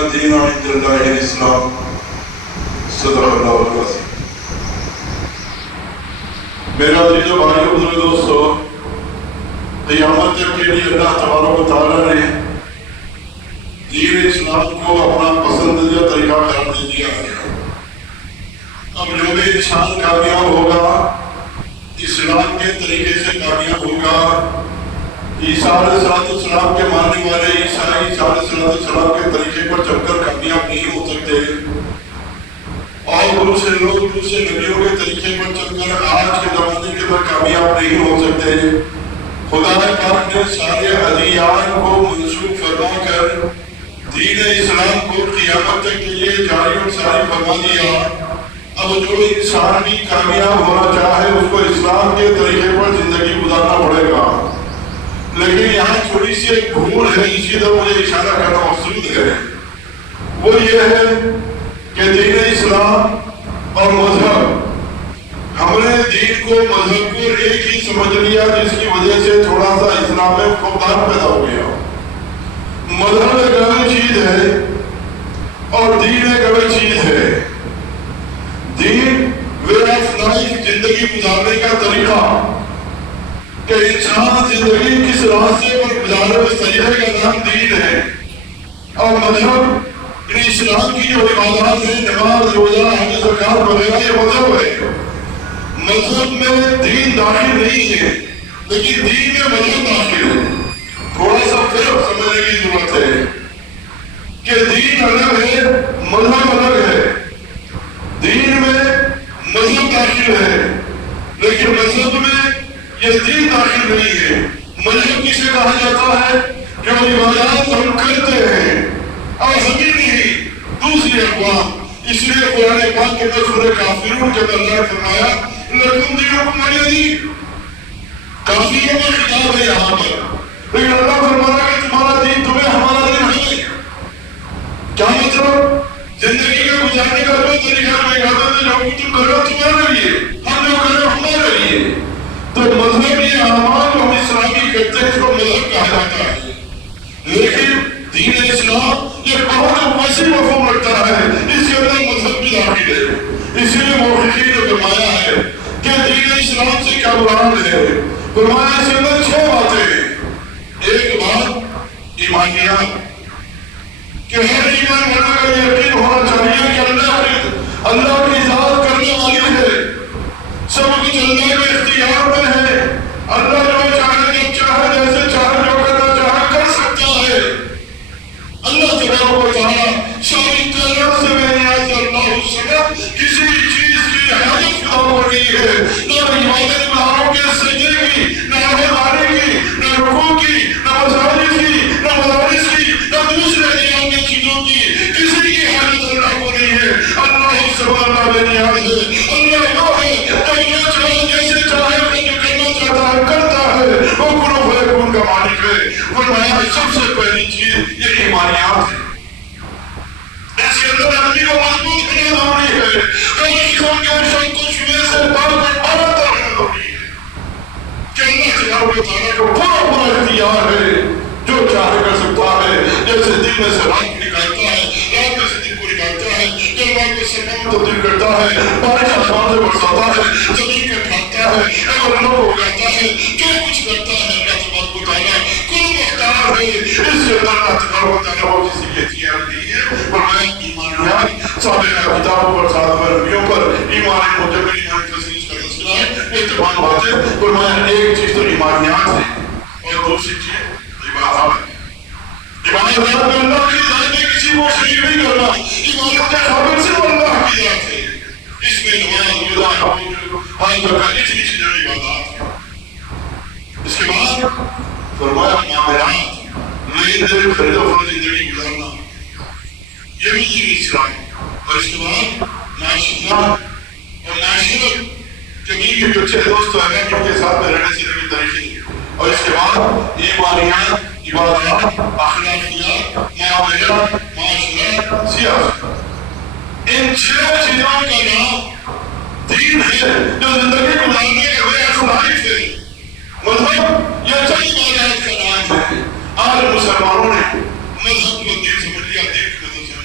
الدین عند اللہ الاسلام صدق اللہ العظیم۔ میرا عزیز و بھائیو بزرگ دوستو، قیامت تک کے لیے اللہ تبارک و تعالیٰ نے دین اسلام کو اپنا پسندیدہ طریقہ قرار دے دیا ہے۔ اب جو بھی انسان کامیاب ہوگا اسلام کے طریقے سے کامیاب ہوگا۔ عیسیٰ علیہ السلام کے ماننے والے عیسائی عیسیٰ علیہ السلام کے طریقے پر چل کر کامیاب نہیں ہو سکتے، اور دوسرے لوگ دوسرے نبیوں کے طریقے پر چل کر آج کے زمانے کے اندر کامیاب نہیں ہو سکتے۔ خدا پاک نے سارے ادیان کو منسوخ فرما کر دین اسلام کو قیامت تک کے لیے جاری و ساری فرما دیا۔ اب جو انسان بھی کامیاب ہونا چاہے اس کو اسلام کے طریقے پر زندگی گزارنا پڑے گا۔ لیکن یہاں چھوٹی سی ایک بھول ہے، اسی طرح مجھے اشارہ کرنا مقصود ہے، وہ یہ ہے کہ دین اسلام اور مذہب، ہم نے دین کو مذہب کو ایک ہی سمجھ لیا، جس کی وجہ سے تھوڑا سا اسلام میں فقدان پیدا ہو گیا۔ مذہب ایک الگ چیز ہے اور دین ایک الگ چیز ہے۔ دین وے آف لائف، زندگی گزارنے کا طریقہ، کہ انسان زندگی کس راستے پر گزارے اس طریقے کا نام دین ہے۔ اور مذہب اسلام کی جو عبادات ہیں، نماز، روزہ، حج، زکات وغیرہ، یہ مذہب ہے۔ مذہب میں دین داخل نہیں ہے، لیکن دین میں مذہب داخل ہے۔ تھوڑا سا فرق سمجھنے کی ضرورت ہے کہ دین الگ ہے، مذہب الگ ہے۔ دین میں مذہب داخل ہے، لیکن مذہب میں یہ دین داخل نہیں ہے۔ مذہب کسے کہا جاتا ہے؟ جو عبادات ہم کرتے ہیں اور ہمیں نہیں، دوسری اقوام۔ اس لیے قرآن پاک کے اندر سورہ کافرون کے اندر اللہ نے فرمایا لکم دینکم ولی دین۔ کافروں کا خطاب ہے یہاں پر، لیکن اللہ فرمایا کہ تمہارا دین تمہیں، ہمارا دین ہمیں۔ کیا مطلب؟ زندگی کا گزارنے کا جو طریقہ میں کہتا تھا، جو تم کرو تمہارے لیے، ہم جو کرو ہمارے لیے۔ تو مذہب یہ اعمال جو ہم اسلامی کرتے ہیں اس کو مذہب کہا جاتا ہے، لیکن دین اسلام یہ بہت وسیع مفہوم رکھتا ہے، اس کے اندر مذہب بھی داخل ہے۔ اسی لیے محققین نے فرمایا ہے کہ دین اسلام سے کیا مراد ہے؟ فرمایا اس کے اندر 6 باتیں ہیں۔ ایک بات ایمانیات، کہ ہر ایمان والے کا یقین ہونا چاہیے کہ اللہ کی ذات کرنے والی ہے، سب کچھ اللہ کے اختیار میں ہے۔ اللہ جو چاہے جب چاہے جیسے چاہے جو کرنا چاہے کر سکتا ہے۔ اللہ تبارک و تعالیٰ ساری تعلق سے بے نیاز اللہ الصمد، کسی بھی چیز کی حاجت پیدا ہو رہی ہے، نہ عبادت گاہوں کے سجدے کی، نہ عبادت کی، نہ رکوع کی، نہ مساجد کی، نہ مدارس کی، نہ دوسرے دیان کی چیزوں کی، کسی کی حاجت اللہ کو نہیں ہے۔ اللہ الصمد، اللہ بے نیاز ہے۔ اللہ وہ ہے جو چاہے جیسے چاہے جو کرنا چاہتا ہے کرتا ہے، وہ کن و فیکون کا مالک ہے۔ فرمایا سب سے پہلی چیز یہ ایمانیات ہے۔ اس کے اندر آدمی کو مضبوط کرنا ضروری ہے، اور قسم کے شک و شبہے سے پاک رہنا ضروری ہے کہ اللہ تبارک و تعالیٰ کو پورا اختیار ہے، جو چاہے کر سکتا ہے۔ جیسے دن میں سے رات نکالتا ہے، رات میں سے دن کو نکالتا ہے، جلوہ کو سماں میں تبدیل کرتا ہے، بارش آسمان سے برساتا ہے، زمین کو پھاڑتا ہے، اگلوں کو اگاتا ہے، جو کچھ کرتا ہے اللہ تبارک و تعالیٰ کل مختار ہے۔ اس کے اندر اللہ تبارک و تعالیٰ وہ کسی کی اختیار نہیں ہے۔ فرمایا ایمانیات، سابقہ کتابوں پر، سابقہ نبیوں پر ایمان مجمل، ایمان تسلیس کا تذکرہ ہے، یہ تمام باتیں۔ فرمایا ایک چیز تو ایمانیات ہے، اور دوسری چیز عبادات ہے۔ عبادات میں اللہ کی ذات میں کسی کو شریک نہیں کرنا، عبادت کے قابل صرف اللہ کی ذات ہے۔ اس میں نماز، روزہ، حج، زکات، اتنی چیزیں عبادات ہیں۔ اس کے بعد فرمایا معاملات، لین دین، خرید و فروخت، زندگی گزارنا، یہ بھی دین اسلام۔ اور اس کے بعد معاشرت، اور معاشرت کے بیوی کے اچھے دوست ہیں جن کے ساتھ میں رہنے سے طریقے۔ اور اس کے بعد ایمانیات، عبادات، اخلاقیات، معاملات، معاشرت، سیاست۔ ان 6 چیزوں کا نام دین ہے، جو زندگی گزارنے کے وے آف لائف ہے۔ مذہب یہ چند عبادات کا نام ہے۔ آج مسلمانوں نے مذہب کو دین سمجھ لیا، دین کی مدد سے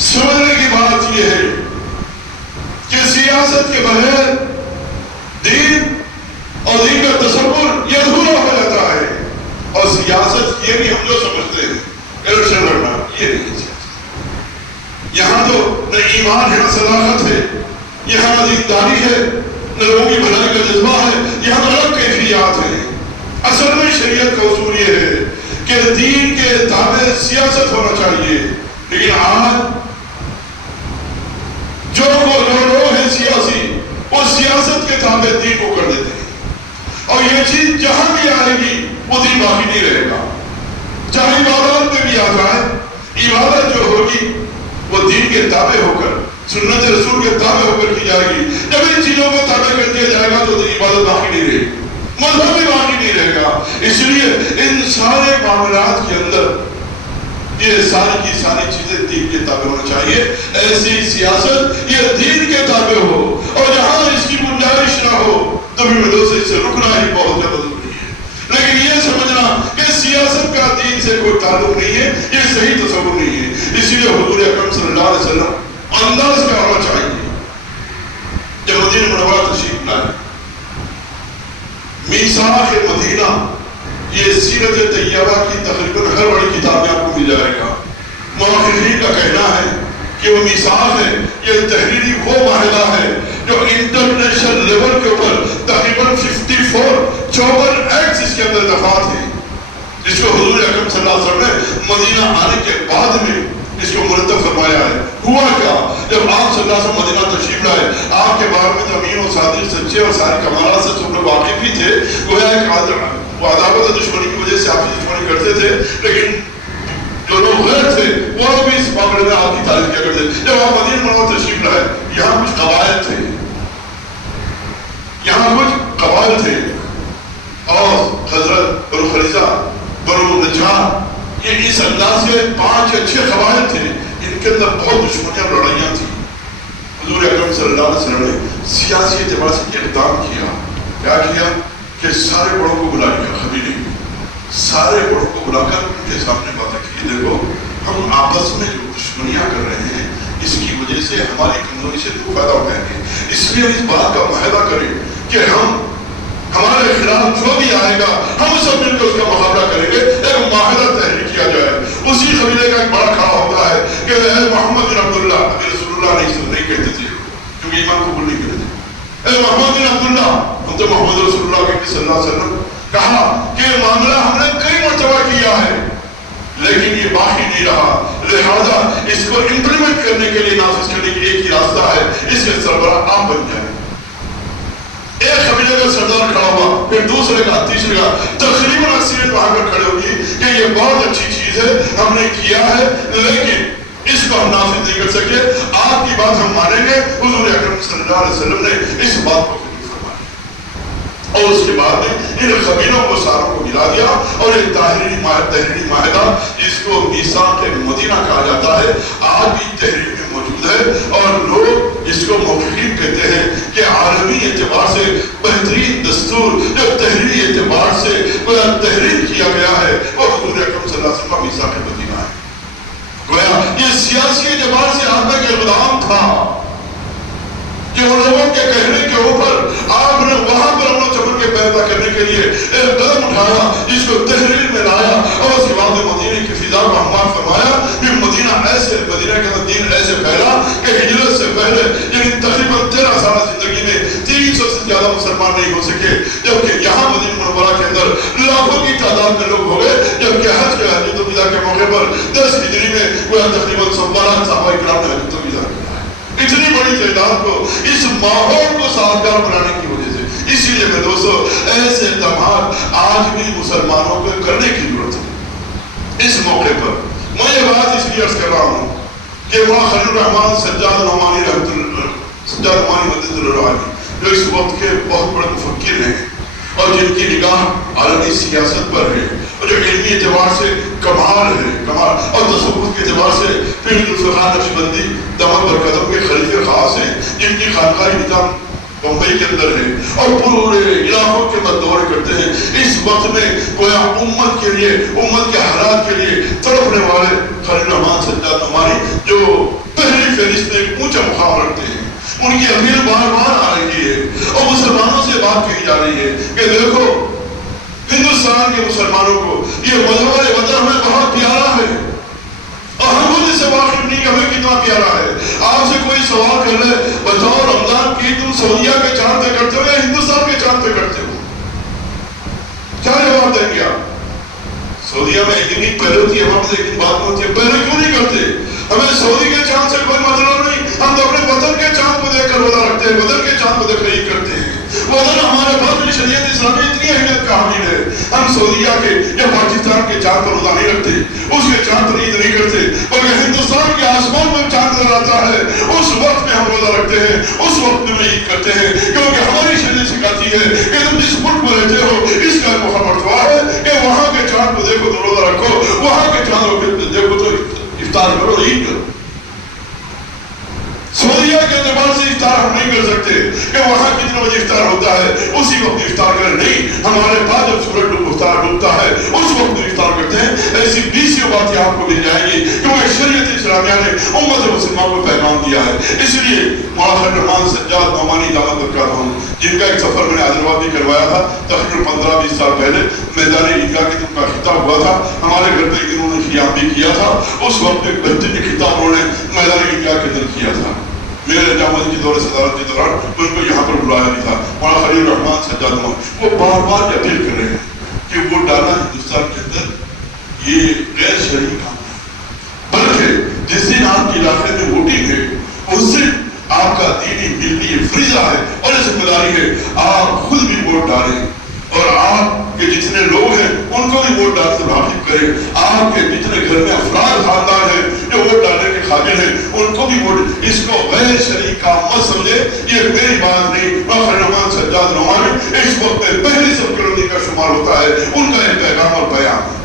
سمجھنے کی بات یہ ہے کہ سیاست کے بغیر دین اور دین کا تصور یہ ادھورا ہو جاتا ہے. اور سیاست یہ نہیں ہم جو سمجھتے ہیں الیکشن لڑنا، یہ نہیں ہے. یہاں تو نہ ایمان ہے نہ صداقت ہے، یہاں نہ دینداری ہے نہ لوگوں کی بھلائی کا جذبہ ہے، یہاں تو الگ کیفیات ہیں. اصل میں شریعت کا اصول یہ ہے کہ دین کے تابع سیاست ہونا چاہیے. لیکن آج جو لوگ ہیں سیاسی، وہ سیاست کے تابع دین کو کر دیتے ہیں. اور یہ چیز جہاں بھی آئے گی وہ دین باقی نہیں رہے گا. چاہے عبادات میں بھی آ جائے، عبادت جو ہوگی وہ دین کے تابع ہو کر، سنت رسول کے تابع ہو کر کی جائے گی. جب ان چیزوں کو تابع کر دیا جائے گا تو عبادت باقی نہیں رہے گی، مذہب بھی باقی نہیں رہے گا. اس لیے ان سارے معاملات کے اندر یہ ساری کی ساری چیزیں دین کے تابع ہونا چاہیے. ایسی سیاست یہ دین کے تابع ہو، اور جہاں اس کی گنجائش نہ ہو تو بھی سے اسے رکنا ہی بہت زیادہ ضروری ہے. لیکن یہ سمجھنا کہ سیاست کا دین سے کوئی تعلق نہیں ہے، یہ صحیح تصور نہیں ہے. اسی لیے حضور اکرم صلی اللہ علیہ وسلم انداز کیا ہونا چاہیے. جب مدینہ منورہ تشریف لائے، میثاق مدینہ، یہ سیرت طیبہ کی تقریباً ہر بڑی کتاب میں آپ کو مل جائے گا. مؤرخین کا کہنا ہے کہ وہ میثاق ہے، یہ تحریری وہ معاہدہ ہے جو انٹرنیشنل لیول کے اوپر تقریباً 54 ایکٹس اس کے اندر دفعات ہیں، جس کو حضور اکرم صلی اللہ علیہ وسلم نے مدینہ آنے کے بعد میں اس کو مرتب فرمایا ہے. ہوا کیا؟ جب آپ صلی اللہ علیہ وسلم مدینہ تشریف لائے، آپ کے بارے میں تو امین و صادق، سچے اور سارے کمالات سے سب لوگ واقف بھی تھے. گویا ایک وہ عداوت دشمنی کی وجہ سے آپ کی دشمنی کرتے تھے، لیکن جو لوگ غیر تھے وہ بھی اس معاملے میں آپ کی تعریف کیا کرتے. جب آپ مدینہ منورہ تشریف لائے، یہاں کچھ قبائل تھے، یہاں کچھ قبائل تھے، اور حضرت بنو خریزہ، بنو نجار، یہ اس انداز کے 5 یا 6 قبائل تھے. ان کے اندر بہت دشمنیاں اور لڑائیاں تھیں. حضور اکرم صلی اللہ علیہ وسلم نے سیاسی اعتبار سے اقدام کیا. کیا کیا کہ سارے بڑوں کو بلا لیا، قبیلے میں سارے بڑوں کو بلا کر ان کے سامنے باتیں کی. دیکھو ہم آپس میں جو دشمنیاں کر رہے ہیں اس کی وجہ سے ہماری کمزوری سے تو فائدہ اٹھائیں گے. اس لیے اس بات کا معاہدہ کریں کہ ہمارے خلاف جو بھی آئے گا ہم سب مل کر اس کا مقابلہ کریں گے. ایک معاہدہ تحریر کیا جائے. اسی قبیلے کا ایک بڑا کھڑا ہوتا ہے کہ اے محمد بن عبداللہ، ابھی رسول اللہ نہیں کہتے تھے کیونکہ ایمان قبول نہیں کرتے تھے. اے محمد بن عبداللہ، ہم تو محمد رسول اللہ صلی اللہ علیہ وسلم کہا کہ معاملہ ہم نے کئی مرتبہ کیا ہے لیکن یہ باقی نہیں رہا، لہذا اس کو امپلیمنٹ کرنے کے لیے، نافذ کرنے کے لیے ایک ہی راستہ ہے، اس کے سربراہ آپ بن جائیں. ایک قبیلے کا سردار کھڑا ہوا، پھر دوسرے کا، تیسرے کا، تقریباً اکثریت وہاں پر کھڑے ہوگی کہ یہ بہت اچھی چیز ہے، ہم نے کیا ہے لیکن اس کو ہم نافذ نہیں کر سکے، آپ کی بات ہم مانیں گے. حضور اکرم صلی اللہ علیہ وسلم نے اس بات کو اور اس کے بعد ان قبیلوں کو ساروں کو ملا دیا اور ایک تحریری معاہدہ جس کو میثاق مدینہ کہا جاتا ہے آج بھی تحریر میں موجود ہے. اور لوگ اس کو موقعین کہتے ہیں کہ عالمی اعتبار سے بہترین دستور جو تحریری اعتبار سے تحریر کیا گیا ہے وہ حضور اکرم صلی اللہ علیہ وسلم کا میثاق مدینہ ہے. گویا یہ سیاسی اعتبار سے آپ کا اقدام تھا کہ ان لوگوں کے کہنے کے اوپر آپ نے وہاں پر انہوں چپل کے پیدا کرنے کے لیے ایک قدم اٹھایا جس کو تحریر میں لایا اور اس کے بعد مدینہ کی فضا کو ہموار فرمایا. پھر مدینہ کے اندر دین ایسے پھیلا کہ ہجرت سے پہلے یعنی تقریباً 13 سال زندگی میں 300 سے زیادہ مسلمان نہیں ہو سکے، جبکہ یہاں مدینہ منورہ کے اندر لاکھوں کی تعداد میں لوگ ہو گئے. جبکہ حج کے حجۃ الوداع کے موقع پر 10 ہجری میں وہ تقریباً 12 صحابہ کرام نے حجۃ الوداع کیا. اتنی بڑی تعداد کو اس ماحول کو سازگار بنانے کی وجہ سے. اسی لیے میں دوستو ایسے اقدامات آج بھی مسلمانوں کو کرنے کی ضرورت ہے. اس موقع پر میں یہ بات اس لیے عرض کر رہا ہوں کہ وہاں خلیل الرحمن سجاد نعمانی مدد اللہ جو اس وقت کے بہت بڑے مفکر ہیں اور جن کی نگاہ عالمی سیاست پر ہے اور جو علمی اعتبار سے کمال ہے، کمال اور تصوف کے اعتبار سے پھر ذوالفقار نقشبندی دامن برقدم کے خلیفہ خاص ہیں جن کی خانقاہ نظام بمبئی کے اندر ہے اور پورے علاقوں کے اندر دورے کرتے ہیں. اس وقت میں گویا امت کے حالات کے لیے تڑپنے والے خلیل الرحمن سجاد نعمانی جو اس میں ایک اونچا مقام رکھتے ہیں. ان کی اپیل بار بار آ رہی ہے اور مسلمانوں سے بات کہی جا رہی ہے کہ دیکھو ہندوستان کے مسلمانوں کو یہ مذہب وطن ہمیں بہت پیارا ہے اور ہم خود اس سے واقف نہیں کہ ہمیں کتنا پیارا ہے. آپ سے کوئی سوال کر لے بتاؤ رمضان کی تم سعودیہ کے چاند پہ کرتے ہو یا ہندوستان کے چاند پہ کرتے ہو؟ کیا جواب دیں گے آپ؟ سعودیہ میں ایک دن ہی پہلے ہوتی ہے، وہاں سے ایک دن بعد میں ہوتی ہے. پہلے کیوں نہیں کرتے؟ ہمیں سعودی کے چاند سے کوئی مطلب نہیں، ہم تو اپنے وطن کے چاند کو دیکھ کر روزہ رکھتے ہیں، وطن کے چاند کو دیکھ کر عید کرتے ہیں. وطن ہمارے پاس میں شریعت اسلامی اتنی اہمیت کا حامل ہے، ہم سعودیہ کے یا پاکستان کے چاند پر روزہ نہیں رکھتے، اس کے چاند پر عید نہیں کرتے، بلکہ ہندوستان کے آسمان میں چاند نظر آتا ہے اس وقت میں ہم روزہ رکھتے ہیں، اس وقت میں عید کرتے ہیں. کیونکہ ہماری شریعت سکھاتی ہے کہ تم جس ملک میں رہتے ہو اس کا مرتبہ ہے کہ وہاں کے چاند کو دیکھو تو روزہ رکھو، وہاں کے چاند کو دیکھو تو افطار کرو، عید کرو. سعودیہ کے اعتبار سے افطار ہم نہیں کر سکتے کہ وہاں کتنے بجے افطار ہوتا ہے اسی وقت افطار کریں. نہیں، ہمارے پاس جب سورج ڈوبتا ہے اس وقت افطار کرتے ہیں. ایسی 20 باتیں آپ کو مل جائیں گی کیونکہ شریعت اسلامیہ نے امت مسلمان کو پیغام دیا ہے. اس لیے مولانا الرحمان سجاد نعمانی دامت برکاتہم جن کا ایک سفر میں نے حیدرآباد بھی کروایا تھا تقریباً 15-20 سال پہلے، میدان عیدگاہ کے دن کا خطاب ہوا تھا. ہمارے گھر پہ انہوں نے قیام بھی کیا تھا. اس وقت ایک بہترین خطاب انہوں نے میدان عیدگاہ کے دن کیا تھا. میرے جامعہ کی دور صدارت کے دوران ان کو یہاں پر بلایا نہیں تھا. مولانا خلیل الرحمان سجاد نعمانی وہ بار بار اپیل کر رہے ہیں کہ وہ ڈالنا ہندوستان کے اندر یہ غیر شرعی کام ہے، بلکہ جس دن آپ کے علاقے میں ووٹنگ ہے اس دن آپ کا دینی ملی فریضہ ہے اور ذمہ داری ہے آپ خود بھی ووٹ ڈالیں اور آپ کے جتنے لوگ ہیں ان کو بھی ووٹ ڈال کر واقف کریں. آپ کے جتنے گھر میں افراد خاندان ہیں جو ووٹ ڈالنے کے قابل ہیں ان کو بھی ووٹ. اس کو غیر شرعی کام مت سمجھے، یہ میری بات نہیں، مولانا الرحمان سجاد نعمانی اس وقت میں پہلی سب کرنے کا شمار ہوتا ہے، ان کا ایک پیغام اور بیان.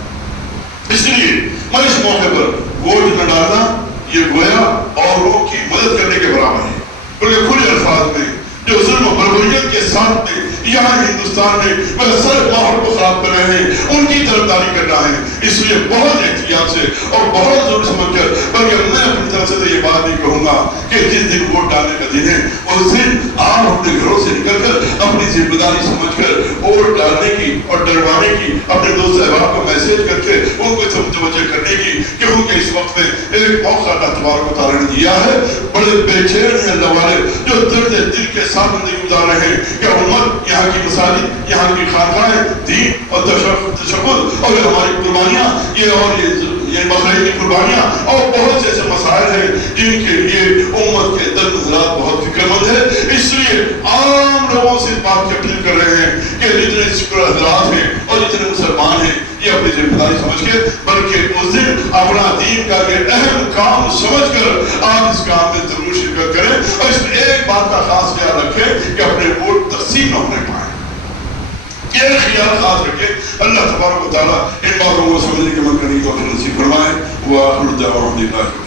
اس لیے میں اس موقع پر ووٹ نہ ڈالنا یہ گویا اوروں کی مدد کرنے کے برابر ہے، بلکہ کھلے الفاظ میں جو ظلم و بربریت کے ساتھ میں یہاں ہندوستان میں سر ماحول کو خراب کر رہے ہیں ان کی طرفداری کرنا ہے. اس لیے بہت احتیاط سے اور بہت ضرور سمجھ کر، بلکہ میں اپنی طرف سے تو یہ بات نہیں کہوں گا کہ جس دن ووٹ ڈالنے کا دن ہے اس دن آپ اپنے گھروں سے نکل کر اپنی ذمہ داری سمجھ کر ووٹ ڈالنے کی اور ڈروانے کی، اپنے دوست احباب کو میسج کر کے ان کو متوجہ کرنے کی، کیونکہ اس وقت میں ایک موقع کا تبارک و تعالیٰ نے دیا ہے. بڑے بے چین ہیں اللہ والے جو درد دل کے ساتھ زندگی گزار رہے ہیں کہ امت یہاں کی مساجد، یہاں کی خانقاہیں، دین اور تشکر اور ہماری قربانیاں، یہ بقرعید کی قربانیاں اور بہت سے ایسے مسائل ہیں جن کے لیے امت کے درد حضرات بہت فکر مند ہے. اس لیے عام لوگوں سے بات کی اپیل کر رہے ہیں کہ جتنے شکر حضرات ہیں اور جتنے مسلمان ہیں یہ اپنی ذمہ داری سمجھ کے، بلکہ اس دن اپنا دین کا یہ اہم کام سمجھ کر آپ اس کام میں ضرور شرکت کریں. اور اس میں ایک بات کا خاص خیال رکھیں کہ اپنے ووٹ تقسیم نہ ہونے پائیں، یہ خیال خاص رکھیں. اللہ تبارک و تعالیٰ ان باتوں کو سمجھنے کے من کرنے کی توفیق نصیب فرمائے. وآخر دعوانا الحمدللہ.